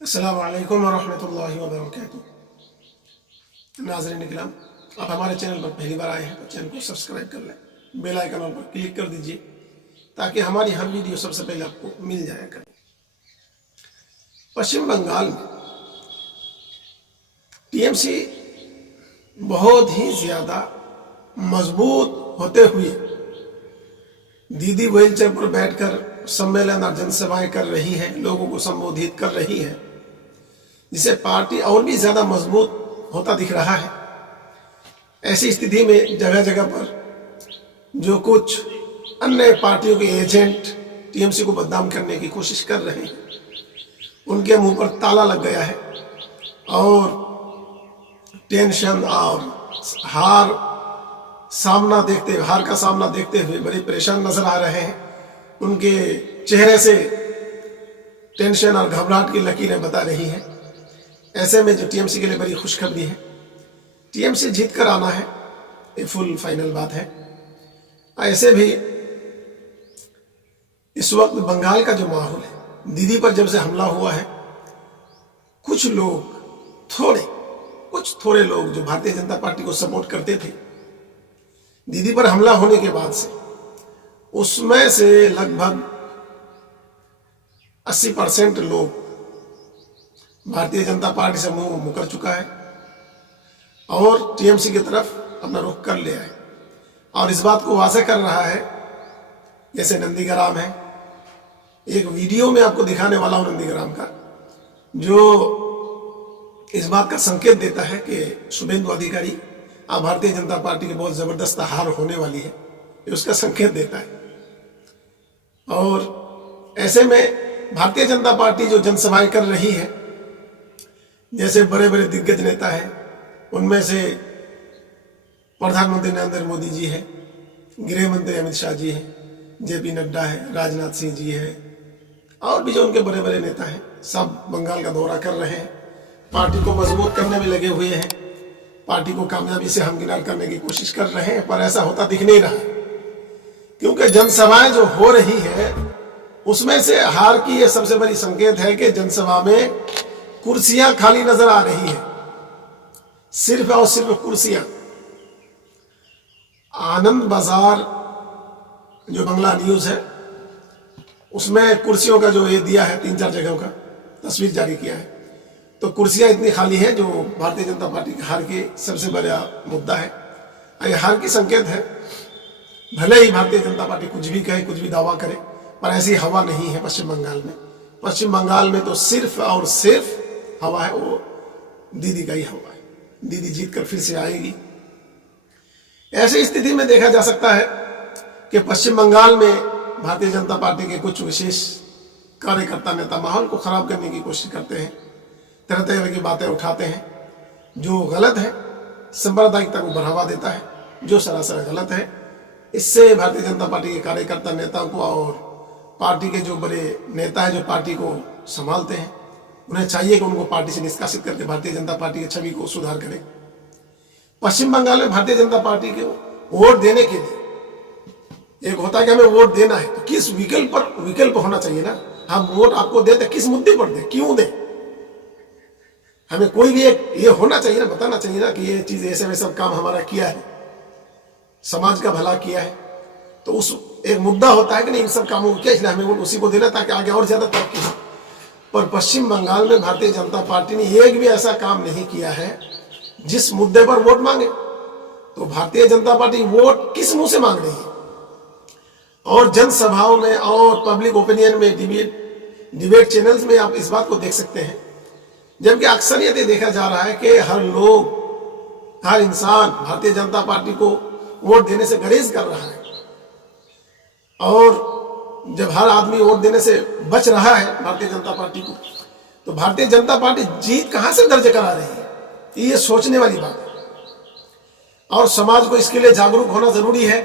अस्सलामु अलैकुम वरहमतुल्लाहि वबरकातुहू। नाज़रीन इकराम, आप हमारे चैनल पर पहली बार आए हैं तो चैनल को सब्सक्राइब कर लें, बेल आइकन पर क्लिक कर दीजिए ताकि हमारी हर वीडियो सबसे पहले आपको मिल जाया करे। पश्चिम बंगाल में टीएमसी बहुत ही ज़्यादा मजबूत होते हुए दीदी व्हीलचेयर पर बैठकर सम्मेलन और जनसभाएं कर रही है, लोगों को संबोधित कर रही है, जिसे पार्टी और भी ज्यादा मजबूत होता दिख रहा है। ऐसी स्थिति में जगह जगह पर जो कुछ अन्य पार्टियों के एजेंट टीएमसी को बदनाम करने की कोशिश कर रहे हैं, उनके मुंह पर ताला लग गया है और टेंशन और हार का सामना देखते हुए बड़े परेशान नजर आ रहे हैं। उनके चेहरे से टेंशन और घबराहट की लकीरें बता रही है। ऐसे में जो टीएमसी के लिए बड़ी खुशखबरी है, टीएमसी जीत कर आना है, ये फुल फाइनल बात है। ऐसे भी इस वक्त बंगाल का जो माहौल है, दीदी पर जब से हमला हुआ है, कुछ थोड़े लोग जो भारतीय जनता पार्टी को सपोर्ट करते थे, दीदी पर हमला होने के बाद से उसमें से लगभग 80% लोग भारतीय जनता पार्टी से मुंह मुकर चुका है और टीएमसी की तरफ अपना रुख कर लिया है। और इस बात को वाज़ेह कर रहा है, जैसे नंदीग्राम है, एक वीडियो में आपको दिखाने वाला हूं नंदीग्राम का, जो इस बात का संकेत देता है कि शुभेंदु अधिकारी अब भारतीय जनता पार्टी की बहुत जबरदस्त हार होने वाली है, ये उसका संकेत देता है। और ऐसे में भारतीय जनता पार्टी जो जनसभाएं कर रही है, जैसे बड़े बड़े दिग्गज नेता हैं, उनमें से प्रधानमंत्री नरेंद्र मोदी जी है, गृह मंत्री अमित शाह जी हैं, जेपी नड्डा है, राजनाथ सिंह जी है, और भी जो उनके बड़े बड़े नेता हैं, सब बंगाल का दौरा कर रहे हैं, पार्टी को मजबूत करने में लगे हुए हैं, पार्टी को कामयाबी से हमकिनार करने की कोशिश कर रहे हैं। पर ऐसा होता दिख नहीं रहा, क्योंकि जनसभाएं जो हो रही है उसमें से हार की यह सबसे बड़ी संकेत है कि जनसभा में कुर्सियां खाली नजर आ रही है, सिर्फ और सिर्फ कुर्सियां। आनंद बाजार जो बंगला न्यूज है, उसमें कुर्सियों का जो ये दिया है, 3-4 जगहों का तस्वीर जारी किया है, तो कुर्सियां इतनी खाली है, जो भारतीय जनता पार्टी की हार की सबसे बड़ा मुद्दा है। ये हार की संकेत है। भले ही भारतीय जनता पार्टी कुछ भी कहे, कुछ भी दावा करे, पर ऐसी हवा नहीं है पश्चिम बंगाल में। पश्चिम बंगाल में तो सिर्फ और सिर्फ हवा है, वो दीदी का ही हवा है। दीदी जीत कर फिर से आएगी। ऐसी स्थिति में देखा जा सकता है कि पश्चिम बंगाल में भारतीय जनता पार्टी के कुछ विशेष कार्यकर्ता नेता माहौल को खराब करने की कोशिश करते हैं, तरह तरह की बातें उठाते हैं, जो गलत है, सांप्रदायिकता को बढ़ावा देता है, जो सरासर गलत है। इससे भारतीय जनता पार्टी के कार्यकर्ता नेताओं को और पार्टी के जो बड़े नेता हैं जो पार्टी को संभालते हैं, उन्हें चाहिए कि उनको पार्टी से निष्कासित करके भारतीय जनता पार्टी की छवि को सुधार करें। पश्चिम बंगाल में भारतीय जनता पार्टी को वोट देने के लिए एक होता है कि हमें वोट देना है, तो किस विकल्प होना चाहिए ना। हम वोट आपको देते किस मुद्दे पर दें, क्यों दें, हमें कोई भी एक ये होना चाहिए ना, बताना चाहिए ना कि ये चीज ऐसे वैसे काम हमारा किया है, समाज का भला किया है, तो उस एक मुद्दा होता है कि नहीं इन सब कामों को क्या, इसलिए हमें वोट उसी को देना ताकि आगे और ज्यादा तरक्की हो। पर पश्चिम बंगाल में भारतीय जनता पार्टी ने एक भी ऐसा काम नहीं किया है जिस मुद्दे पर वोट मांगे। तो भारतीय जनता पार्टी वोट किस मुंह से मांग रही है? और जनसभाओं में और पब्लिक ओपिनियन में, डिबेट चैनल्स में आप इस बात को देख सकते हैं, जबकि अक्सरियत ये देखा जा रहा है कि हर इंसान भारतीय जनता पार्टी को वोट देने से गुरेज कर रहा है। और जब हर आदमी वोट देने से बच रहा है भारतीय जनता पार्टी को, तो भारतीय जनता पार्टी जीत कहां से दर्ज करा रही है, ये सोचने वाली बात है। और समाज को इसके लिए जागरूक होना जरूरी है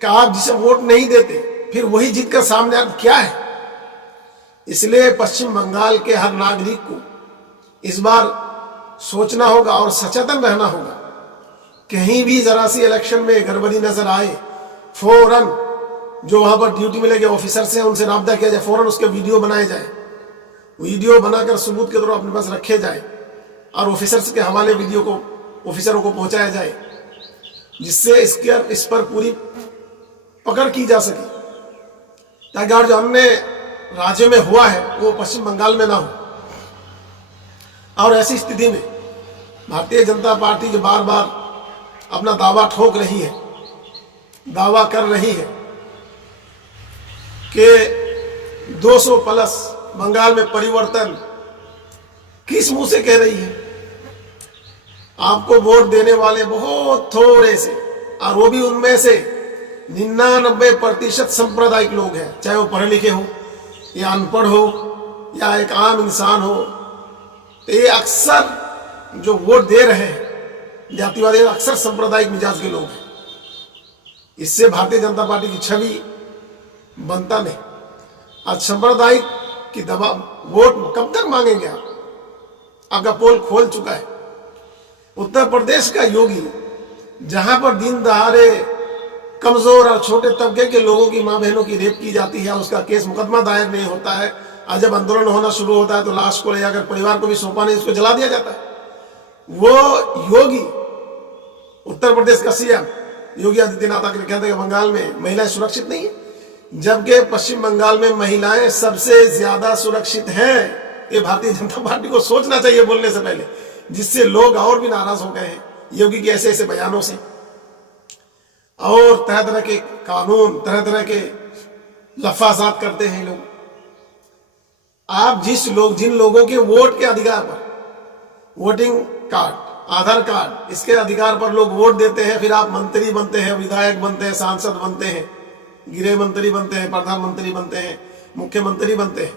कि आप जिसे वोट नहीं देते, फिर वही जीत कर सामने आता क्या है। इसलिए पश्चिम बंगाल के हर नागरिक को इस बार सोचना होगा और सचेतन रहना होगा। कहीं भी जरा सी इलेक्शन में गड़बड़ी नजर आए, फौरन जो वहां पर ड्यूटी में लगे ऑफिसर्स हैं उनसे राब्ता किया जाए, फौरन उसके वीडियो बनाए जाए वीडियो बनाकर सबूत के तौर पर अपने पास रखे जाए और ऑफिसर्स के हवाले वीडियो को ऑफिसरों को पहुंचाया जाए, जिससे इस पर पूरी पकड़ की जा सके, ताकि और जो अन्य राज्यों में हुआ है वो पश्चिम बंगाल में ना हो। और ऐसी स्थिति में भारतीय जनता पार्टी जो बार बार अपना दावा ठोक रही है, दावा कर रही है कि 200 प्लस बंगाल में परिवर्तन, किस मुंह से कह रही है? आपको वोट देने वाले बहुत थोड़े से, और वो भी उनमें से 99% सांप्रदायिक लोग हैं, चाहे वो पढ़े लिखे हो या अनपढ़ हो या एक आम इंसान हो। तो ये अक्सर जो वोट दे रहे हैं जातिवादी अक्सर सांप्रदायिक मिजाज के लोग हैं। इससे भारतीय जनता पार्टी की छवि बनता नहीं। आज सांप्रदायिक की दबाव वोट कब तक मांगेंगे आप? आपका पोल खोल चुका है। उत्तर प्रदेश का योगी, जहां पर दिन दहाड़े कमजोर और छोटे तबके के लोगों की मां बहनों की रेप की जाती है, उसका केस मुकदमा दायर नहीं होता है, और जब आंदोलन होना शुरू होता है तो लाश को ले जाकर परिवार को भी सौंपा नहीं, उसको जला दिया जाता है। वो योगी, उत्तर प्रदेश का सीएम योगी आदित्यनाथ आकर कहते हैं बंगाल में महिलाएं सुरक्षित नहीं है, जबकि पश्चिम बंगाल में महिलाएं सबसे ज्यादा सुरक्षित हैं। ये भारतीय जनता पार्टी को सोचना चाहिए बोलने से पहले, जिससे लोग और भी नाराज हो गए हैं योगी के ऐसे ऐसे बयानों से। और तरह तरह के कानून, तरह तरह के लफाजात करते हैं लोग। आप जिन लोगों के वोट के अधिकार पर, वोटिंग कार्ड, आधार कार्ड, इसके अधिकार पर लोग वोट देते हैं, फिर आप मंत्री बनते हैं, विधायक बनते हैं, सांसद बनते हैं, गृह मंत्री बनते हैं, प्रधानमंत्री बनते हैं, मुख्यमंत्री बनते हैं।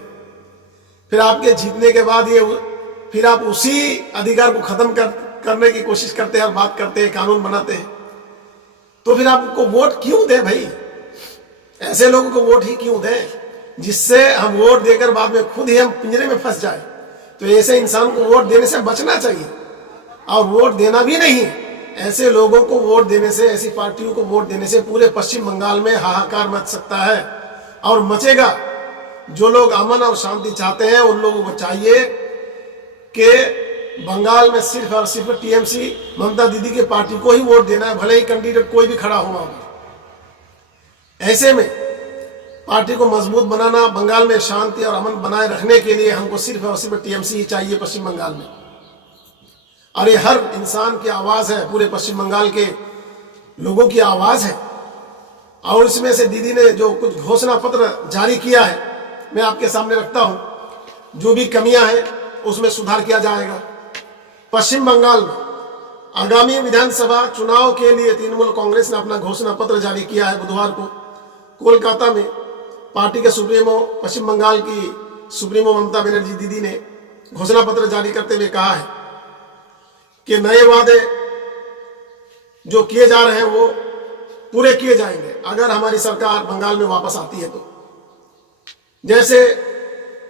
फिर आपके जीतने के बाद फिर आप उसी अधिकार को खत्म करने की कोशिश करते हैं और बात करते हैं, कानून बनाते हैं। तो फिर आपको वोट क्यों दें भाई? ऐसे लोगों को वोट ही क्यों दें जिससे हम वोट देकर बाद में खुद ही हम पिंजरे में फंस जाए? तो ऐसे इंसान को वोट देने से बचना चाहिए, और वोट देना भी नहीं। ऐसे लोगों को वोट देने से, ऐसी पार्टियों को वोट देने से पूरे पश्चिम बंगाल में हाहाकार मच सकता है, और मचेगा। जो लोग अमन और शांति चाहते हैं उन लोगों को चाहिए कि बंगाल में सिर्फ और सिर्फ टीएमसी, ममता दीदी के पार्टी को ही वोट देना है, भले ही कैंडिडेट कोई भी खड़ा हुआ हो। ऐसे में पार्टी को मजबूत बनाना, बंगाल में शांति और अमन बनाए रखने के लिए हमको सिर्फ और सिर्फ टीएमसी ही चाहिए पश्चिम बंगाल में। और ये हर इंसान की आवाज है, पूरे पश्चिम बंगाल के लोगों की आवाज है। और इसमें से दीदी ने जो कुछ घोषणा पत्र जारी किया है, मैं आपके सामने रखता हूं। जो भी कमियां हैं उसमें सुधार किया जाएगा। पश्चिम बंगाल में आगामी विधानसभा चुनाव के लिए तृणमूल कांग्रेस ने अपना घोषणा पत्र जारी किया है। बुधवार को कोलकाता में पार्टी के सुप्रीमो, पश्चिम बंगाल की सुप्रीमो ममता बनर्जी दीदी ने घोषणा पत्र जारी करते हुए कहा है कि नए वादे जो किए जा रहे हैं वो पूरे किए जाएंगे अगर हमारी सरकार बंगाल में वापस आती है तो। जैसे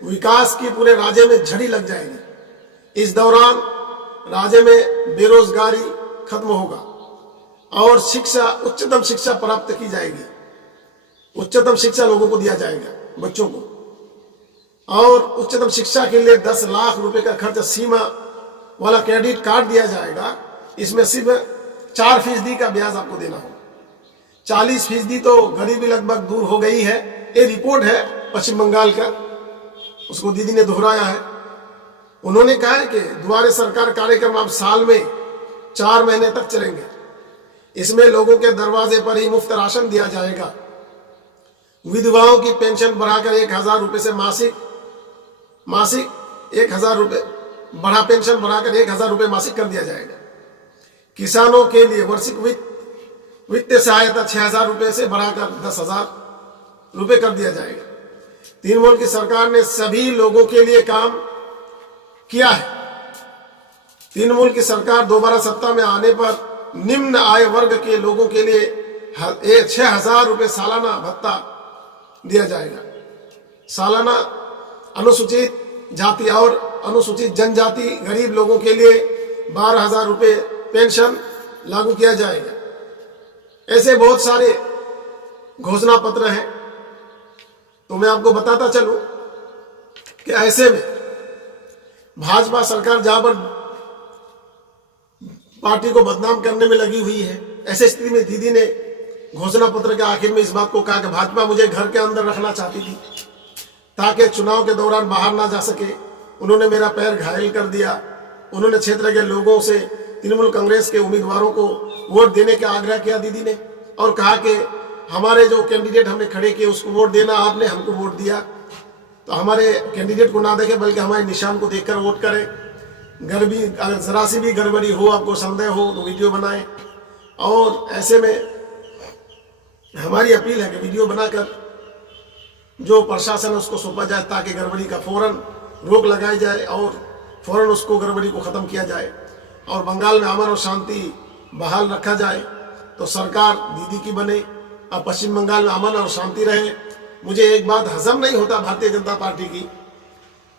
विकास की पूरे राज्य में झड़ी लग जाएगी। इस दौरान राज्य में बेरोजगारी खत्म होगा और शिक्षा, उच्चतम शिक्षा प्राप्त की जाएगी। उच्चतम शिक्षा लोगों को दिया जाएगा, बच्चों को। और उच्चतम शिक्षा के लिए 10 लाख रुपए का खर्च सीमा वाला क्रेडिट कार्ड दिया जाएगा। इसमें सिर्फ 4% का ब्याज आपको देना होगा। 40% तो गरीबी लगभग दूर हो गई है। ये रिपोर्ट है पश्चिम बंगाल का, उसको दीदी ने दोहराया है। उन्होंने कहा है कि दुआरे सरकार कार्यक्रम अब साल में 4 महीने तक चलेंगे। इसमें लोगों के दरवाजे पर ही मुफ्त राशन दिया जाएगा। विधवाओं की पेंशन बढ़ाकर 1000 रुपए से मासिक 1000 रुपए बढ़ा, पेंशन बढ़ाकर 1000 रुपए मासिक कर दिया जाएगा। किसानों के लिए वार्षिक वित्तीय सहायता 6000 रुपए से बढ़ाकर 10000 रुपए कर दिया जाएगा। तृणमूल की सरकार ने सभी लोगों के लिए काम किया है। तृणमूल की सरकार दोबारा सत्ता में आने पर निम्न आय वर्ग के लोगों के लिए 6000 रुपए सालाना भत्ता दिया जाएगा। सालाना अनुसूचित जाति और अनुसूचित जनजाति गरीब लोगों के लिए 12000 रुपए पेंशन लागू किया जाएगा। ऐसे बहुत सारे घोषणा पत्र हैं। तो मैं आपको बताता चलूं कि ऐसे में भाजपा सरकार जहां पर पार्टी को बदनाम करने में लगी हुई है, ऐसे स्थिति में दीदी ने घोषणा पत्र के आखिर में इस बात को कहा कि भाजपा मुझे घर के अंदर रखना चाहती थी ताकि चुनाव के दौरान बाहर ना जा सके। उन्होंने मेरा पैर घायल कर दिया। उन्होंने क्षेत्र के लोगों से तृणमूल कांग्रेस के उम्मीदवारों को वोट देने का आग्रह किया दीदी ने, और कहा कि हमारे जो कैंडिडेट हमने खड़े किए उसको वोट देना, आपने हमको वोट दिया तो हमारे कैंडिडेट को ना देखें बल्कि हमारे निशान को देखकर वोट करें। अगर जरा सी भी गड़बड़ी हो, आपको संदेह हो तो वीडियो बनाएं। और ऐसे में हमारी अपील है कि वीडियो बनाकर जो प्रशासन उसको सौंपा जाए ताकि गड़बड़ी का फौरन रोक लगाई जाए और फौरन उसको गड़बड़ी को ख़त्म किया जाए और बंगाल में अमन और शांति बहाल रखा जाए तो सरकार दीदी की बने और पश्चिम बंगाल में अमन और शांति रहे। मुझे एक बात हजम नहीं होता भारतीय जनता पार्टी की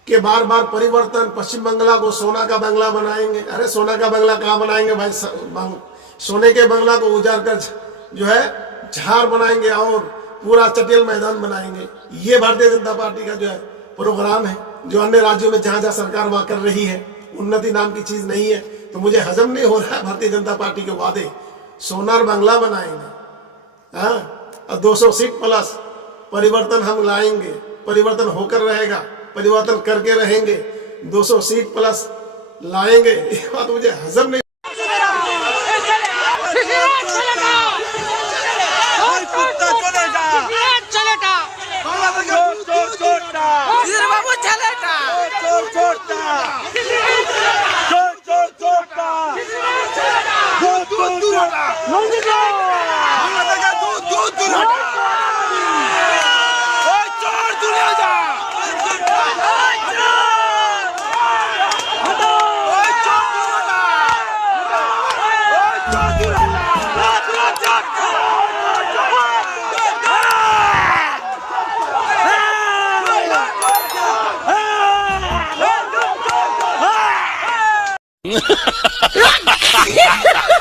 कि बार बार परिवर्तन, पश्चिम बंगाल को सोना का बंगला बनाएंगे। अरे सोना का बंगला कहाँ बनाएंगे भाई, सोने के बंगला को उजाड़ कर जो है झाड़ बनाएंगे और पूरा चटेल मैदान बनाएंगे। ये भारतीय जनता पार्टी का जो है प्रोग्राम है, जो अन्य राज्यों में जहां जहां सरकार वहां कर रही है। उन्नति नाम की चीज नहीं है। तो मुझे हजम नहीं हो रहा है भारतीय जनता पार्टी के वादे। सोनार बंगला बनाएंगे, हाँ, और 200 सीट प्लस परिवर्तन हम लाएंगे, परिवर्तन होकर रहेगा, परिवर्तन करके रहेंगे, 200 सीट प्लस लाएंगे। ये बात मुझे हजम नहीं।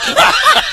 Ha ha ha ha!